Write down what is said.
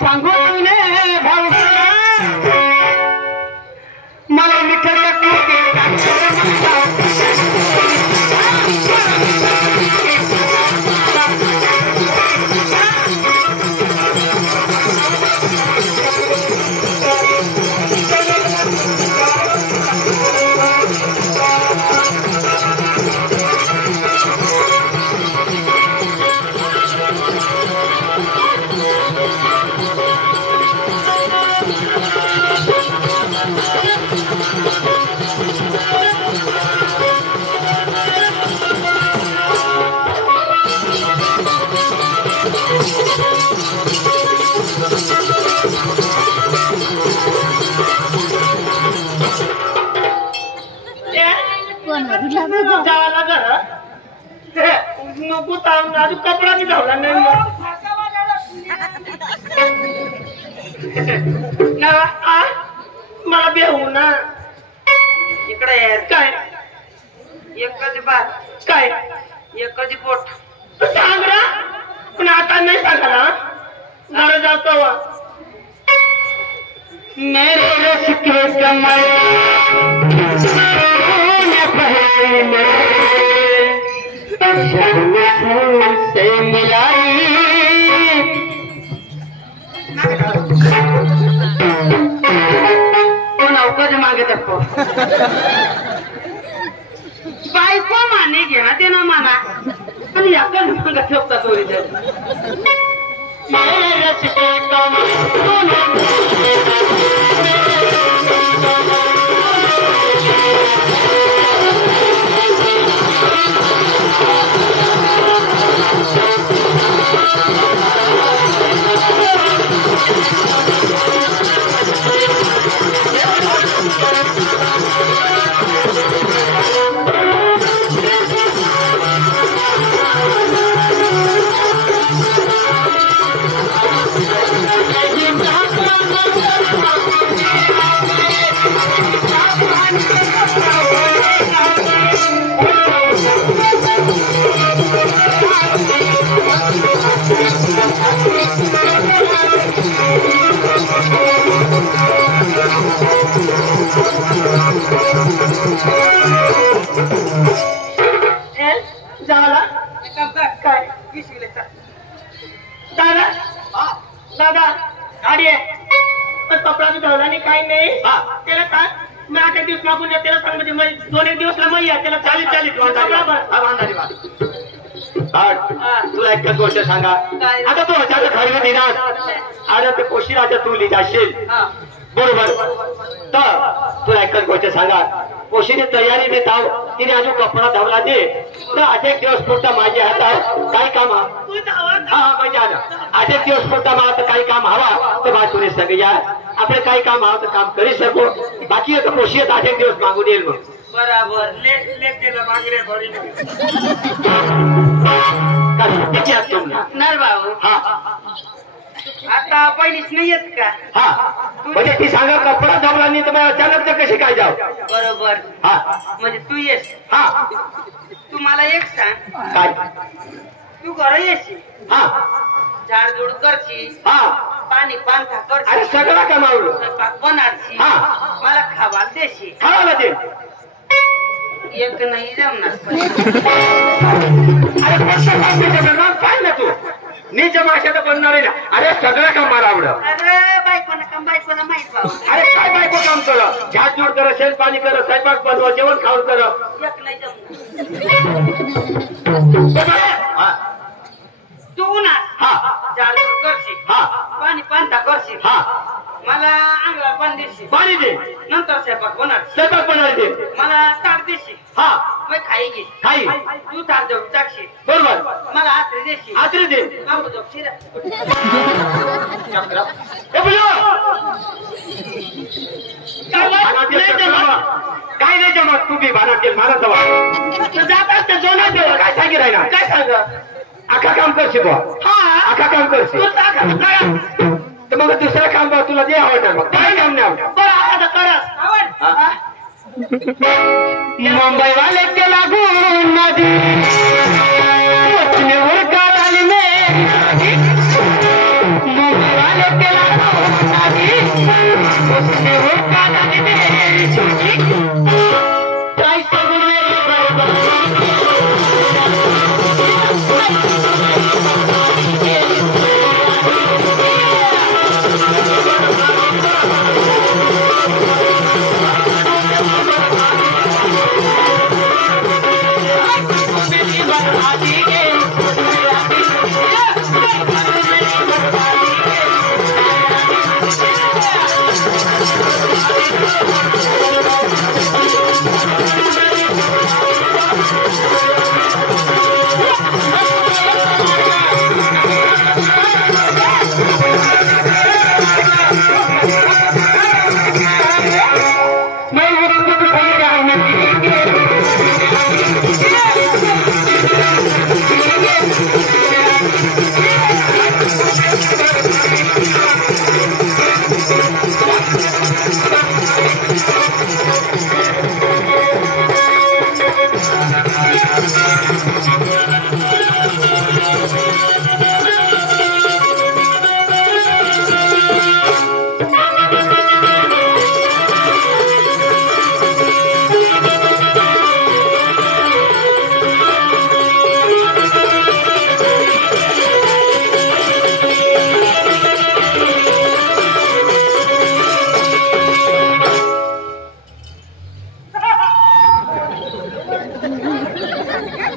सांगून भाऊ मला मिठर जावाला घर नको ताण अजून कपडा बी धावला नाही मला बेहू ना इकडे काय एकच बात काय एकच पोट सांग ना पण आता नाही सांगा जरा जातो मेरे रस के कमल से मिलाई नौकज मागे तको बायको माने घ्या ते ना माना आणि याकडे मागा ठेवता चोरी मेरे रस के कमल दादा दादा गाडी आहे पण कपडा बी धावला नाही काही नाही त्याला काय मी 8 दिवस मागून त्याला सांग म्हणजे 2 दिवसला मग या त्याला 40 तुला एक गोष्ट सांगा आता तू अचानक खरेदी देणार आणि ते कोशिराच्या तू लिहिशील बरोबर तर तुला एकच गोष्ट सांगा कोशीने तयारी देत आहो तिने अजून कपडा धावला दे तर 8 दिवस पुरता माझ्या हातात काही काम हा म्हणजे आठ एक दिवस पुरता मला तर काही काम हवा तर बा तुने सांग या आपले काही काम हवं तर काम करू शकू बाकी आता कोशी 8 एक दिवस मागून येईल मग बराबर लेट केलं मागरे भरी नर भाऊ हा आता पहिलीच नाही येत का हा म्हणजे ती सांगा कपडा धावला नाही तर मला अचानक तर कशी काय जाऊ बरोबर हा म्हणजे तू येस हा तू मला एक सांग काय तू घर येशील हा झाडझूड करशील हा पाणी पांथा अरे करशील सगळं कमावलं स्वयंपाक बनाडशील हा. मला खावाल देशील खावाला दे एक नाही जमणार अरे काय ना तू नीच माशाला बनणार आहे ना अरे सगळं काम मला आवडत अरे बायकोला माहित भाऊ अरे काय बायको काम कर झाडझूड कर शेण पाणी कर स्वयंपाक बनवा जेवण खाऊन कर एक नाही जमणार तू ना हा झाडझूड करशील हा पाणी पांथा करशील हा मला अंगला पाणी देशील पाणी दे नंतर स्वयंपाक बनाड स्वयंपाक बनवायला दे मला ताट देशील हा मग खाई घे खाई तू ताट देऊ टाकशील बरोबर मला हातरी देशील आदरी दे मागू जाऊ शिरा ए बोलो काय नाही जमत तू बी भाना केल मला तवा जातात जोना देव काय सांगी राहिना काय सांग आखा काम करशील तू हा आखा काम करशील तर मग दुसरं काम बघ तुला जे आवडणार मग काय काम नाही आवडणार बरं आता करस मुंबई वाले के लागू नदी मुंबई वाले के काय सांगू